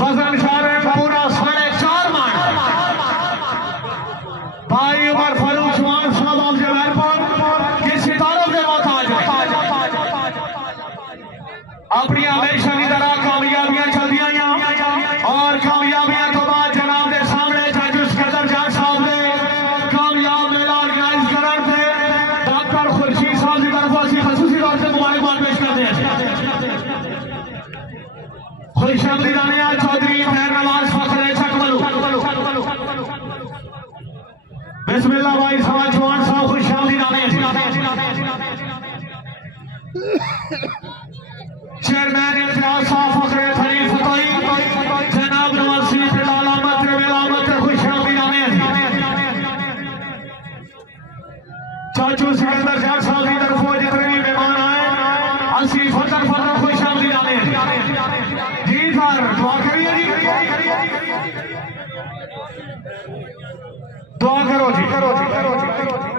वजन सारे पूरा 4.5 मन। भाई उमर फारूक चौहान साहब आप जवान पर किस सितारों के मोहताज है। अपनी हमेशा की तरह कामयाबियां चलती आई और कामयाबियां तो बाद जनाब के सामने जज कदर जाट साहब ने कामयाब मेला ऑर्गेनाइज करने थे डॉक्टर खुर्शीद साहब की तरफ से खसूसी तौर से मुबारकबाद पेश करते हैं। खुशआमदीद दानिया चौधरी खैर नवाज फखरे चकमलू। बिस्मिल्लाह भाई समाज चौहान साहब खुशआमदीद चेयरमैन इम्तियाज साहब फखरे खलील फतोई जनाब नवासी फिलहाल आमद विलामत खुशआमदीद चाचू सिकंदर जाट साहब की तरफ से जितने भी मेहमान आए असी फतर फतर खुशआमदीद जी सर दुआ करिए दुआ करो जी करो जी करो जी।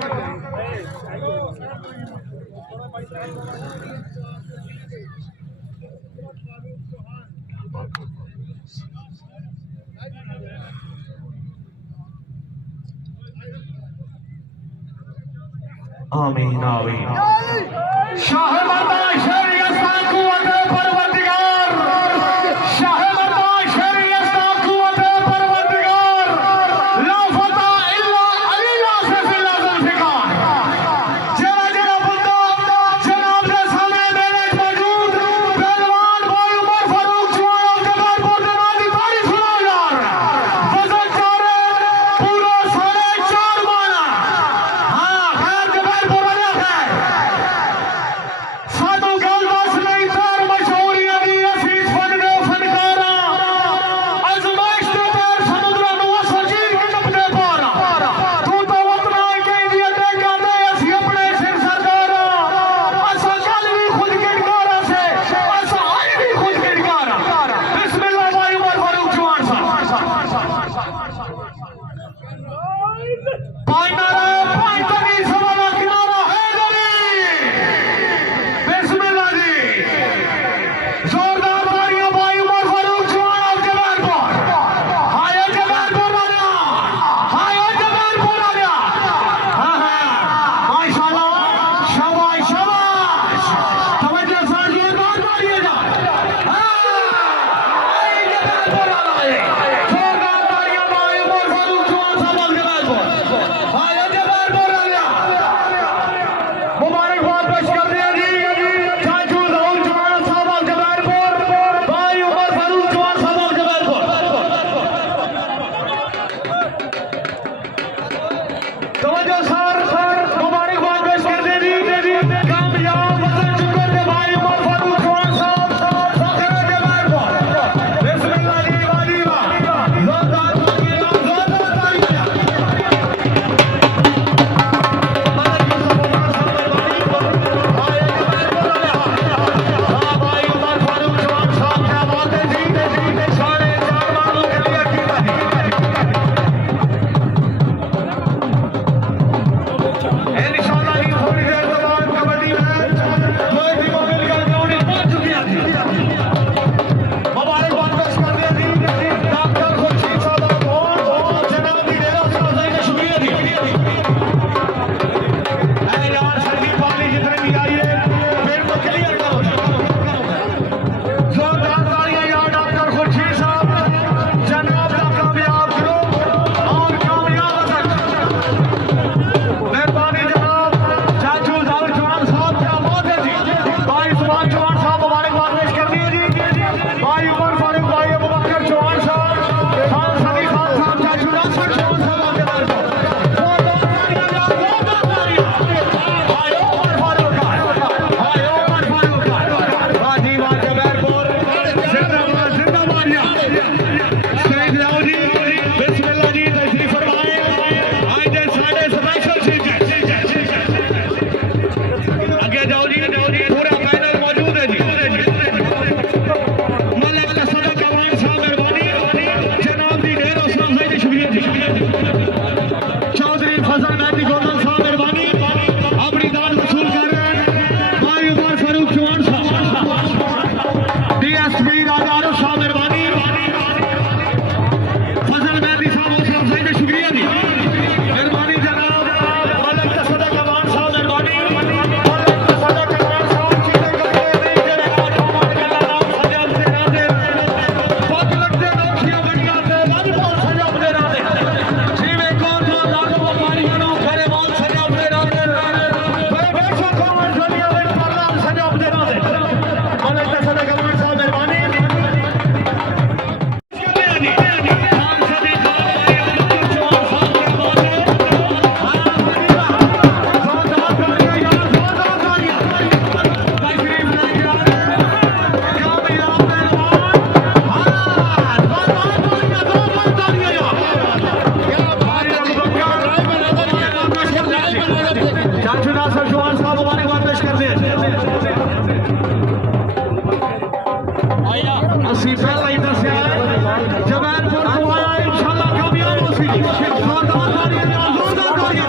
आमीन आमीन। शाह मर्दा शरीयत का कुव्वत परवरदिगार, शाह मर्दा शरीयत का कुव्वत परवरदिगार, ला फता इल्ला अलीला से फिल ज़ुल्फ़िकार। जरा जरा बंदा जनाब के सामने मेरे मौजूद पहलवान भाई उमर फारूक चौहान जनाब को जनाबी तारीफ सुनाओ यार। वजन चारे पूरा 4.5 मन। हाँ खैर जबल बोला है साधु गल बस नहीं था चाचू नासर जवान साहब मुबारकबाद पेश कर दिए। असी पहला ही दसिया है जबैनपुर को आया इंशाल्लाह कामयाब हो सी जोरदार तालियां जोरदार तालियां